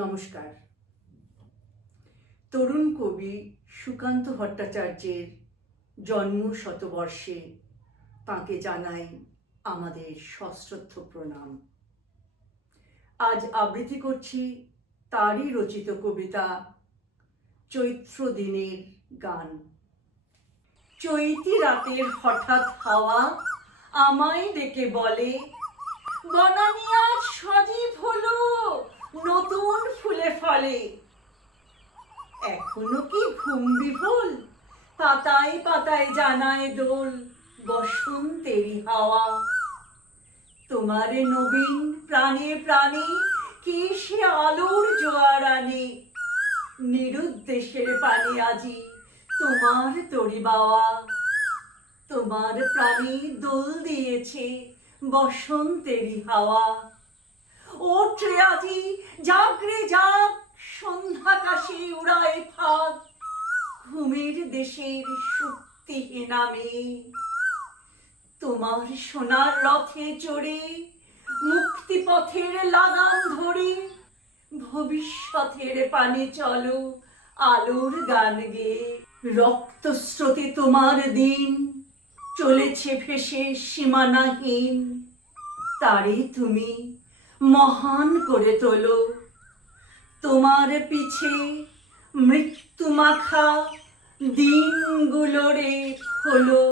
নমস্কার। তরুণ কবি সুকান্ত ভট্টাচার্যের জন্ম শতবর্ষে তাঁকে জানাই আমাদের সশ্রদ্ধ প্রণাম। আজ আবৃত্তি করছি তারই রচিত কবিতা চৈত্র দিনের গান। চৈতি রাতের হঠাৎ হাওয়া আমায় ডেকে বলে, বনানী আজ সজীব হলো নতুন ফুলে ফলে। এখনো কি ঘুম বিভোল, পাতায় পাতায় জানায় দোল বসন্তেরই হাওয়া। তোমারে নবীন প্রাণে প্রাণে কি সে আলোর জোয়ার আনে, নিরুদ্দেশের পানে আজি তোমার তরি বাওয়া। তোমার প্রাণে দোল দিয়েছে বসন্তেরই হাওয়া। ওঠে আজি জাগরে জাগ, সন্ধ্যাকাশে উড়ায় ফাগ, ঘুমের দেশের শক্তিহীন আমি। তোমার সোনার রথে চড়ে মুক্তিপথের লাগাম ধরে ভবিষ্যতের পানে চলো আলোর গান গেয়ে। রক্তস্রোতে তোমার দিন চলেছে ভেসে সীমানাহীন, তারে তুমি মহান করে তোলো। তোমার পিছে মৃত্যু মাখা দিনগুলোরে হলো